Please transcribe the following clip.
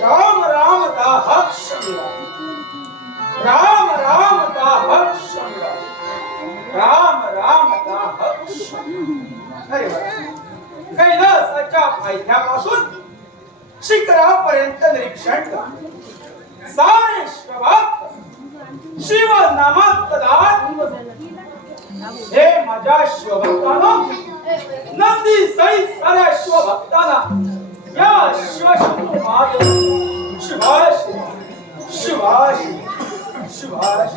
राम राम दाहक शमीरा राम राम अरे वा. कैलासाच्या पायथ्यापासून शिखरापर्यंत निरीक्षण करा. सारे श्रवात शिव नामात हे माझ्या शिवभक्तांना नंदी सई साऱ्या शिवभक्तांना या शिवशंभू महादेव शिवाश शिवाश शिवाश